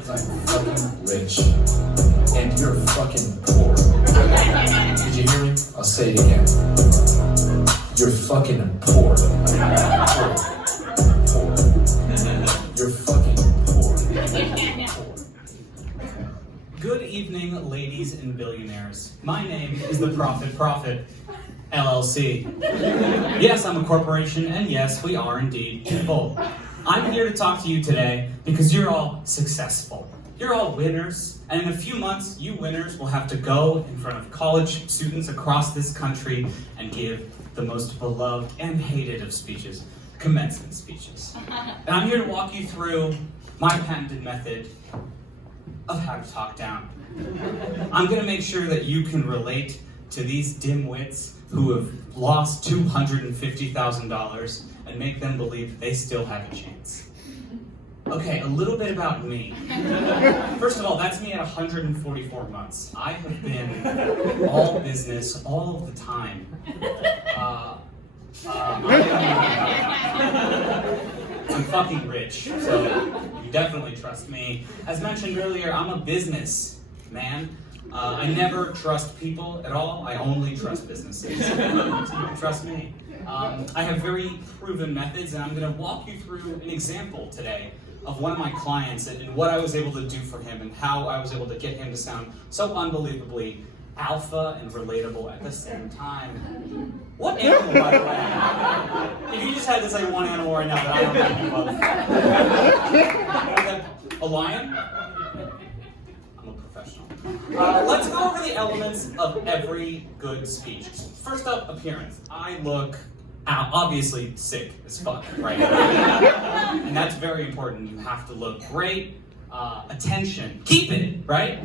Because I'm fucking rich. And you're fucking poor. Did you hear me? I'll say it again. You're fucking poor. Poor. You're fucking poor. Good evening, ladies and billionaires. My name is the Prophet, LLC. Yes, I'm a corporation, and yes, we are indeed people. I'm here to talk to you today because you're all successful. You're all winners, and in a few months, you winners will have to go in front of college students across this country and give the most beloved and hated of speeches, commencement speeches. And I'm here to walk you through my patented method of how to talk down. I'm going to make sure that you can relate to these dimwits who have lost $250,000 and make them believe they still have a chance. Okay, a little bit about me. First of all, that's me at 144 months. I have been all business all of the time. I'm fucking rich, so you definitely trust me. As mentioned earlier, I'm a business man. I never trust people at all. I only trust businesses. So you can trust me. I have very proven methods, and I'm going to walk you through an example today of one of my clients and what I was able to do for him and how I was able to get him to sound so unbelievably alpha and relatable at the same time. What animal, by the way? If you just had to say one animal right now that I don't know both. A lion? I'm a professional. Let's go over the elements of every good speech. First up, appearance. I look obviously sick as fuck right now. And that's very important. You have to look great. Attention. Keep it, right?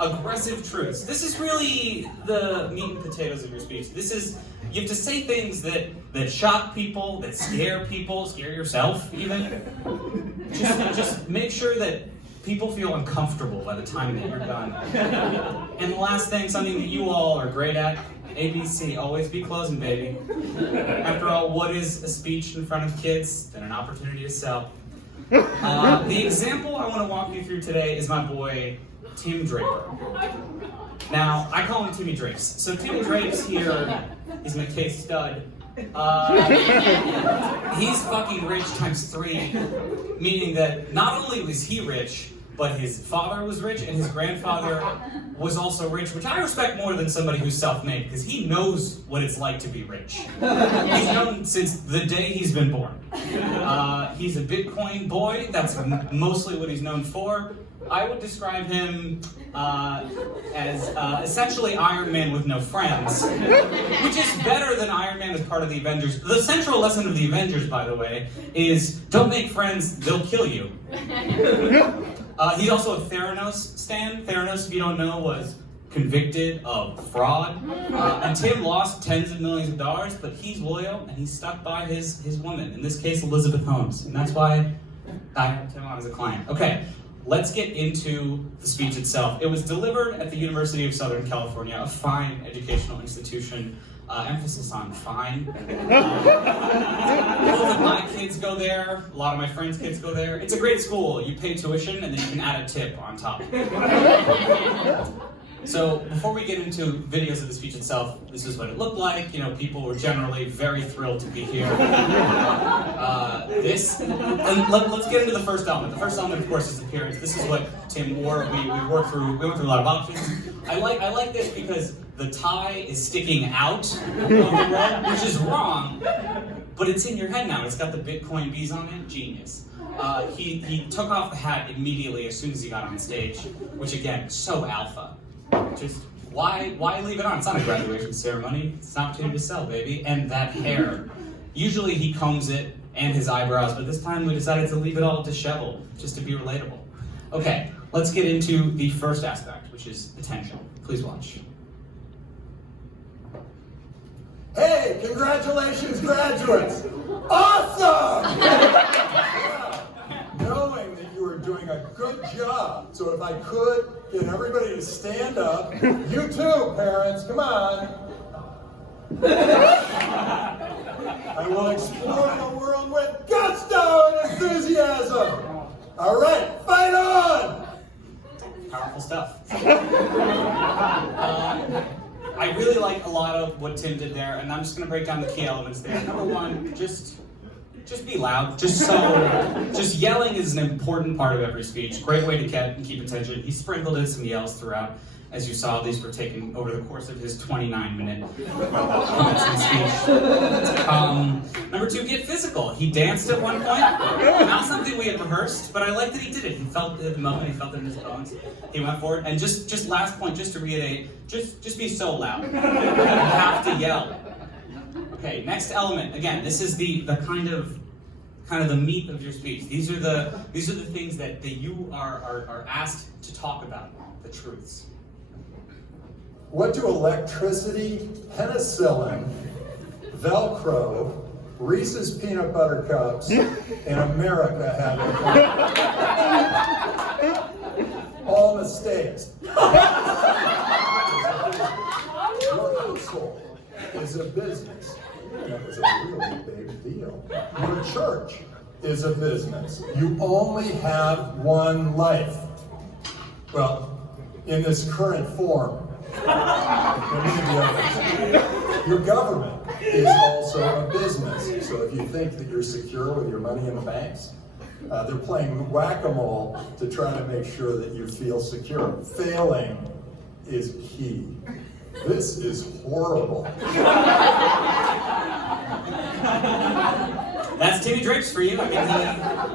Aggressive truths. This is really the meat and potatoes of your speech. You have to say things that shock people, that scare people, scare yourself even. Just make sure that people feel uncomfortable by the time that you're done. And the last thing, something that you all are great at, ABC, always be closing, baby. After all, what is a speech in front of kids than an opportunity to sell? The example I want to walk you through today is my boy, Tim Draper. Now, I call him Timmy Drapes. So Tim Drapes here, he's my case stud. He's fucking rich times 3, meaning that not only was he rich, but his father was rich and his grandfather was also rich, which I respect more than somebody who's self-made, because he knows what it's like to be rich. He's known since the day he's been born. He's a Bitcoin boy, that's mostly what he's known for. I would describe him as essentially Iron Man with no friends, which is better than Iron Man as part of the Avengers. The central lesson of the Avengers, by the way, is don't make friends, they'll kill you. He's also a Theranos stan. Theranos, if you don't know, was convicted of fraud. And Tim lost tens of millions of dollars, but he's loyal and he's stuck by his woman, in this case, Elizabeth Holmes. And that's why I have Tim on as a client. Okay. Let's get into the speech itself. It was delivered at the University of Southern California, a fine educational institution. Emphasis on fine. Both of my kids go there. A lot of my friends' kids go there. It's a great school. You pay tuition and then you can add a tip on top. So before we get into videos of the speech itself, this is what it looked like. You know, people were generally very thrilled to be here. Let's get into the first element. The first element, of course, is appearance. This is what Tim wore. We went through a lot of options. I like this because the tie is sticking out of the red, which is wrong, but it's in your head now. It's got the Bitcoin bees on it. Genius. He took off the hat immediately as soon as he got on stage, which again, so alpha. Just why leave it on? It's not a graduation ceremony. It's an opportunity to sell, baby. And that hair. Usually he combs it and his eyebrows, but this time we decided to leave it all disheveled, just to be relatable. Okay, let's get into the first aspect, which is attention. Please watch. Hey, congratulations, graduates! Awesome! Knowing that you were doing a good job, so if I could get everybody to stand up, you too, parents, come on. I will explore the world with gusto and enthusiasm. All right, fight on. Powerful stuff. I really like a lot of what Tim did there, and I'm just going to break down the key elements there. Number one, just be loud. Just yelling is an important part of every speech. Great way to keep attention. He sprinkled in some yells throughout. As you saw, these were taken over the course of his 29-minute speech. Number two, get physical. He danced at one point. Not something we had rehearsed, but I like that he did it. He felt it at the moment. He felt it in his bones. He went for it. And just last point, just to reiterate, just be so loud. You have to yell. Okay, next element. Again, this is the kind of the meat of your speech. These are the things that you are asked to talk about, the truths. What do electricity, penicillin, Velcro, Reese's peanut butter cups, and America have in common? All mistakes. Your household is a business. That was a really big deal. Your church is a business. You only have one life. Well, in this current form, your government is also a business. So if you think that you're secure with your money in the banks, they're playing whack-a-mole to try to make sure that you feel secure. Failing is key. This is horrible. That's Timmy Drapes for you. I mean,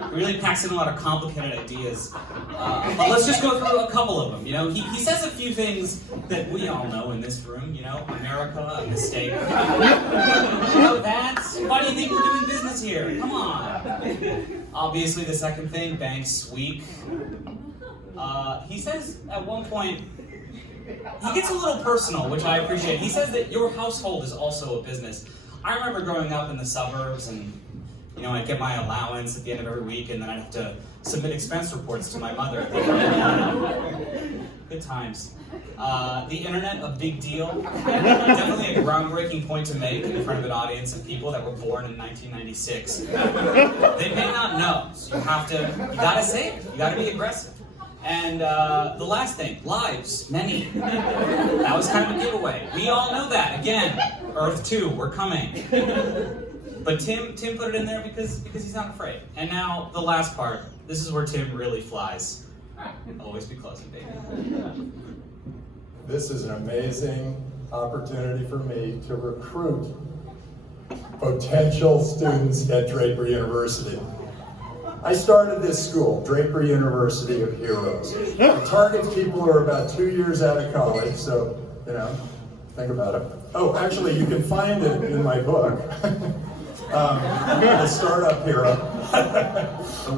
he really packs in a lot of complicated ideas. But let's just go through a couple of them. You know, he says a few things that we all know in this room. You know, America, a mistake. You know that? Why do you think we're doing business here? Come on. Obviously, the second thing, banks weak. He says at one point, he gets a little personal, which I appreciate. He says that your household is also a business. I remember growing up in the suburbs, and I'd get my allowance at the end of every week, and then I'd have to submit expense reports to my mother. Good times. The internet, a big deal. Definitely a groundbreaking point to make in front of an audience of people that were born in 1996. They may not know, so you gotta say it. You gotta be aggressive. And the last thing, lives, many. That was kind of a giveaway. We all know that. Again, Earth 2, we're coming. But Tim put it in there because he's not afraid. And now the last part. This is where Tim really flies. Always be closing, baby. This is an amazing opportunity for me to recruit potential students at Draper University. I started this school, Draper University of Heroes. It targets people who are about 2 years out of college, so, think about it. Oh, actually, you can find it in my book, The Startup Hero.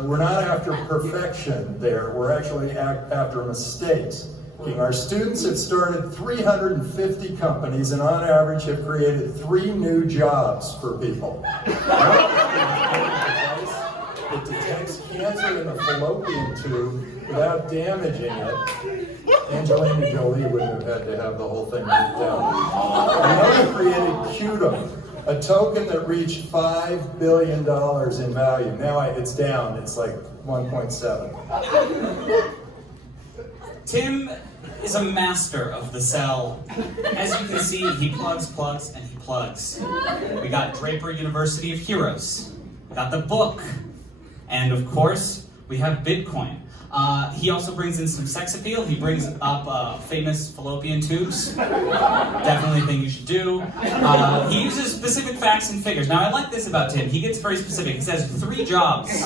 We're not after perfection there, we're actually after mistakes. Our students have started 350 companies and on average have created 3 new jobs for people. It detects cancer in the fallopian tube without damaging it. Angelina Jolie wouldn't have had to have the whole thing ripped down. Another created Qtum, a token that reached $5 billion in value. Now it's down, it's like 1.7. Tim is a master of the sell. As you can see, he plugs, and he plugs. We got Draper University of Heroes. We got the book. And of course, we have Bitcoin. He also brings in some sex appeal. He brings up famous fallopian tubes. Definitely a thing you should do. He uses specific facts and figures. Now, I like this about Tim. He gets very specific. He says 3 jobs.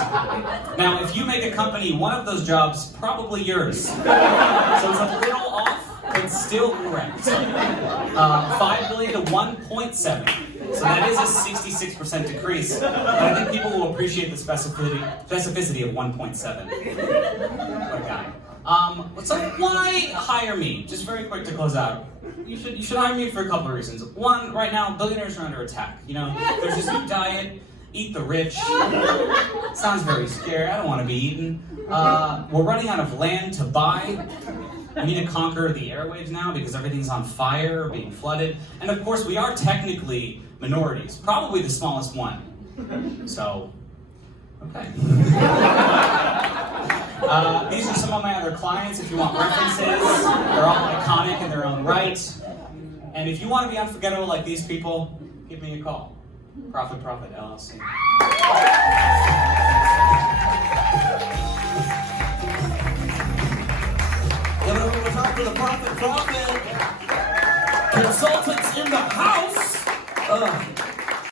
Now, if you make a company, one of those jobs, probably yours. So it's a little off, but still correct. 5 billion to 1.7. So that is a 66% decrease. But I think people will appreciate the specificity of 1.7. What a guy. So why hire me? Just very quick to close out. You should hire me for a couple of reasons. One, right now, billionaires are under attack. There's this new diet, eat the rich. Sounds very scary. I don't want to be eaten. We're running out of land to buy. We need to conquer the airwaves now because everything's on fire or being flooded. And of course, we are technically minorities, probably the smallest one. So, Okay. These are some of my other clients. If you want references, they're all iconic in their own right. And if you want to be unforgettable like these people, give me a call. Profit LLC. Give it over time for the Profit consultants in the house.